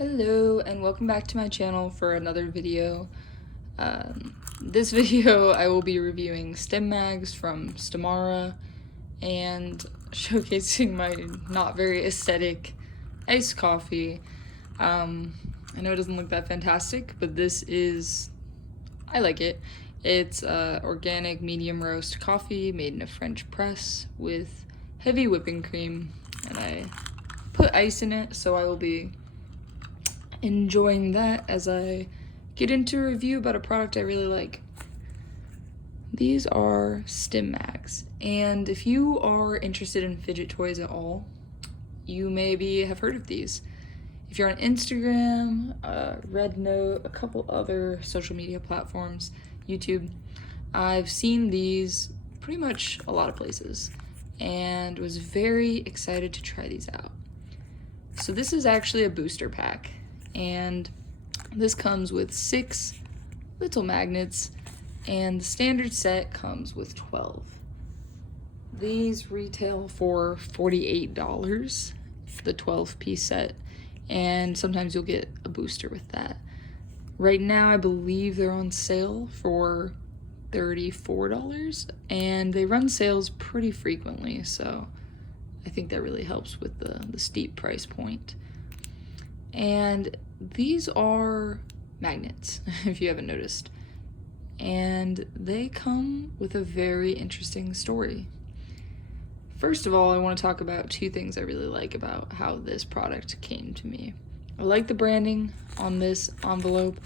Hello and welcome back to my channel for another video. This video I will be reviewing Stimagz from Stimara and showcasing my not very aesthetic iced coffee. I know it doesn't look that fantastic, but I like it. It's organic medium roast coffee made in a French press with heavy whipping cream, and I put ice in it, so I will be enjoying that as I get into a review about a product I really like. These are Stimagz, and if you are interested in fidget toys at all, you maybe have heard of these. If you're on Instagram, Rednote, a couple other social media platforms, YouTube, I've seen these pretty much a lot of places and was very excited to try these out. So this is actually a booster pack, and this comes with 6 little magnets, and the standard set comes with 12. These retail for $48, the 12-piece set, and sometimes you'll get a booster with that. Right now I believe they're on sale for $34, and they run sales pretty frequently, so I think that really helps with the steep price point. And these are magnets, if you haven't noticed, and they come with a very interesting story. First of all, I want to talk about 2 things I really like about how this product came to me. I like the branding on this envelope.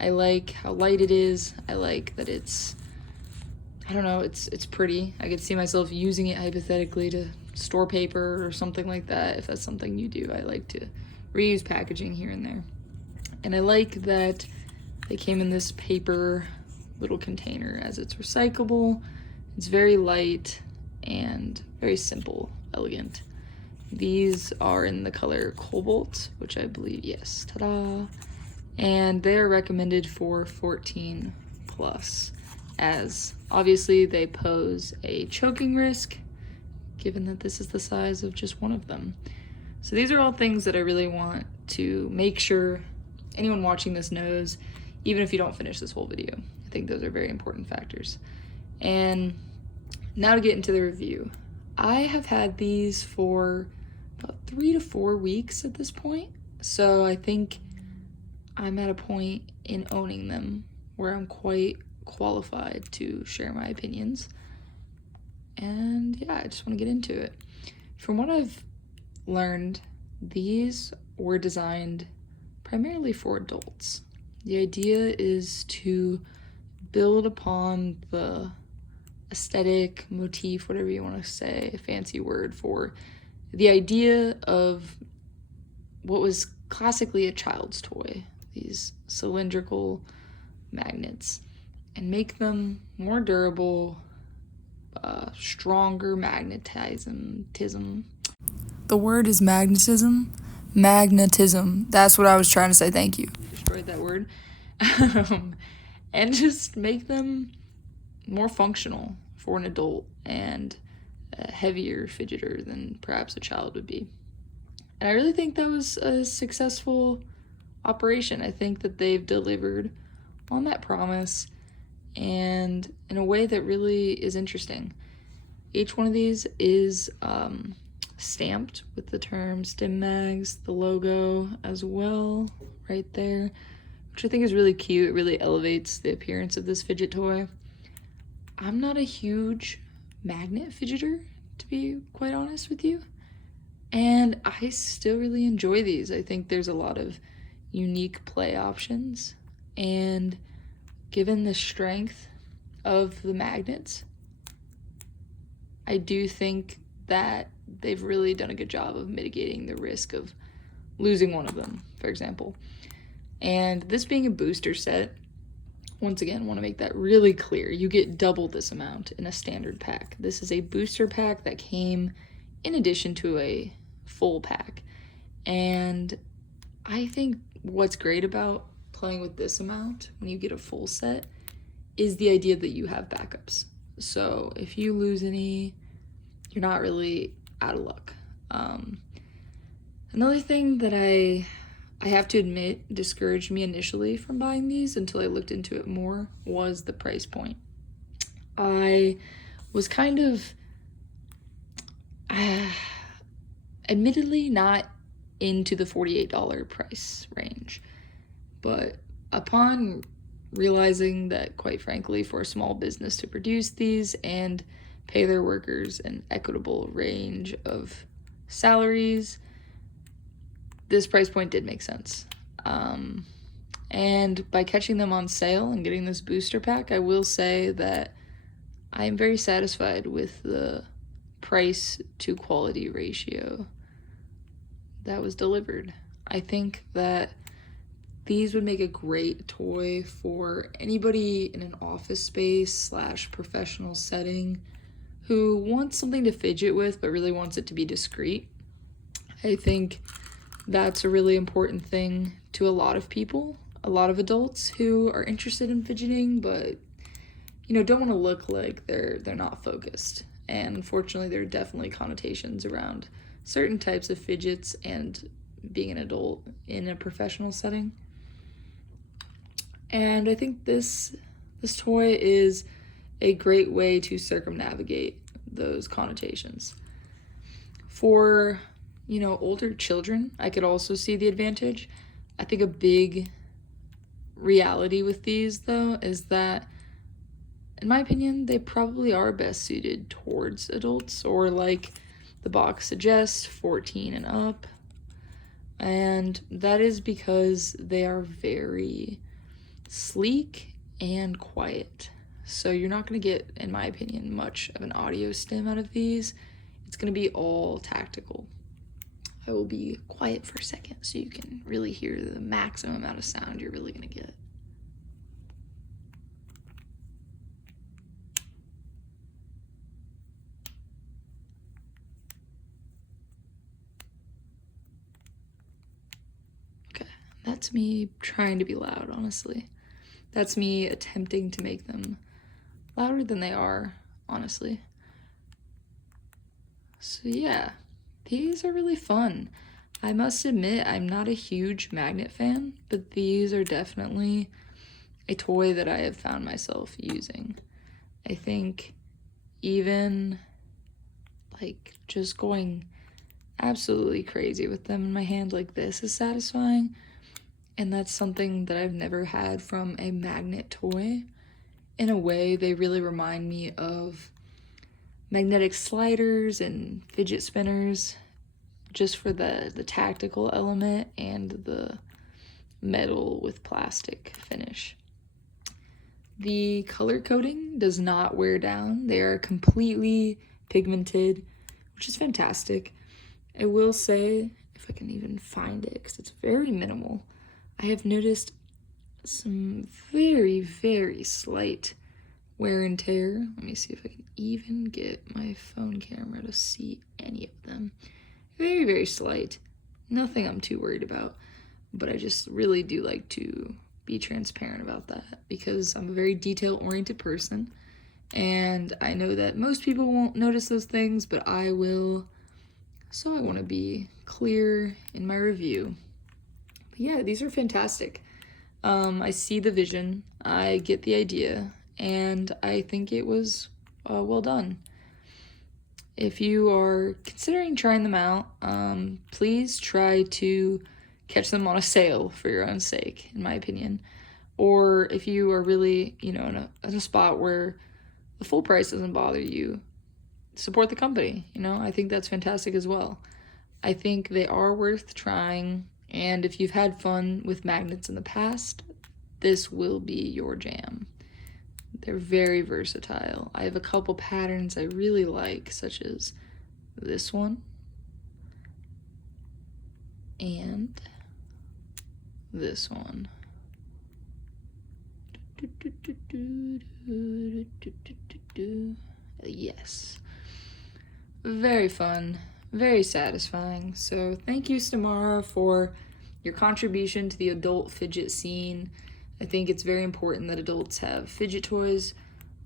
I like how light it is. I like that it's pretty. I could see myself using it hypothetically to store paper or something like that, if that's something you do. I like to reuse packaging here and there. And I like that they came in this paper little container, as it's recyclable. It's very light and very simple, elegant. These are in the color Cobalt, which I believe, yes, ta-da. And they are recommended for 14 plus, as obviously they pose a choking risk, given that this is the size of just one of them. So these are all things that I really want to make sure anyone watching this knows, even if you don't finish this whole video. I think those are very important factors. And now to get into the review. I have had these for about 3 to 4 weeks at this point, so I think I'm at a point in owning them where I'm quite qualified to share my opinions. And yeah, I just want to get into it. From what I've learned, these were designed primarily for adults. The idea is to build upon the aesthetic motif, whatever you want to say, a fancy word for the idea of what was classically a child's toy, these cylindrical magnets, and make them more durable, stronger magnetism. The word is magnetism. Magnetism. That's what I was trying to say. Thank you. Destroyed that word. And just make them more functional for an adult and a heavier fidgeter than perhaps a child would be. And I really think that was a successful operation. I think that they've delivered on that promise and in a way that really is interesting. Each one of these is stamped with the term Stimagz, the logo as well, right there, which I think is really cute. It really elevates the appearance of this fidget toy. I'm not a huge magnet fidgeter, to be quite honest with you, and I still really enjoy these. I think there's a lot of unique play options, and given the strength of the magnets, I do think that they've really done a good job of mitigating the risk of losing one of them, for example. And this being a booster set, once again, want to make that really clear. You get double this amount in a standard pack. This is a booster pack that came in addition to a full pack. And I think what's great about playing with this amount when you get a full set is the idea that you have backups. So if you lose any, you're not really out of luck. Another thing that I I have to admit, discouraged me initially from buying these until I looked into it more, was the price point. I was kind of, admittedly not into the $48 price range, but upon realizing that, quite frankly, for a small business to produce these and pay their workers an equitable range of salaries, this price point did make sense. And by catching them on sale and getting this booster pack, I will say that I am very satisfied with the price to quality ratio that was delivered. I think that these would make a great toy for anybody in an office space / professional setting who wants something to fidget with but really wants it to be discreet. I think that's a really important thing to a lot of people, a lot of adults who are interested in fidgeting but don't want to look like they're not focused. And unfortunately, there are definitely connotations around certain types of fidgets and being an adult in a professional setting. And I think this toy is a great way to circumnavigate those connotations. For, older children, I could also see the advantage. I think a big reality with these, though, is that, in my opinion, they probably are best suited towards adults, or like the box suggests, 14 and up. And that is because they are very sleek and quiet. So you're not going to get, in my opinion, much of an audio stim out of these. It's going to be all tactical. I will be quiet for a second so you can really hear the maximum amount of sound you're really going to get. Okay, that's me trying to be loud, honestly. That's me attempting to make them louder than they are, honestly. So yeah, these are really fun. I must admit, I'm not a huge magnet fan, but these are definitely a toy that I have found myself using. I think even like just going absolutely crazy with them in my hand like this is satisfying. And that's something that I've never had from a magnet toy. In a way, they really remind me of magnetic sliders and fidget spinners, just for the tactical element and the metal with plastic finish. The color coding does not wear down. They are completely pigmented, which is fantastic. I will say, if I can even find it, because it's very minimal, I have noticed some very, very slight wear and tear. Let me see if I can even get my phone camera to see any of them. Very, very slight. Nothing I'm too worried about, but I just really do like to be transparent about that because I'm a very detail-oriented person, and I know that most people won't notice those things, but I will, so I want to be clear in my review. But yeah, these are fantastic. I see the vision, I get the idea, and I think it was well done. If you are considering trying them out, please try to catch them on a sale for your own sake, in my opinion. Or if you are really, in a spot where the full price doesn't bother you, support the company. I think that's fantastic as well. I think they are worth trying, and if you've had fun with magnets in the past, this will be your jam. They're very versatile. I have a couple patterns I really like, such as this one and this one. Yes. Very fun, very satisfying. So thank you, Stimara, for your contribution to the adult fidget scene. I think it's very important that adults have fidget toys,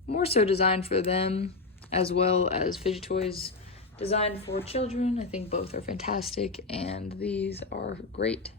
more so designed for them, as well as fidget toys designed for children. I think both are fantastic, and these are great.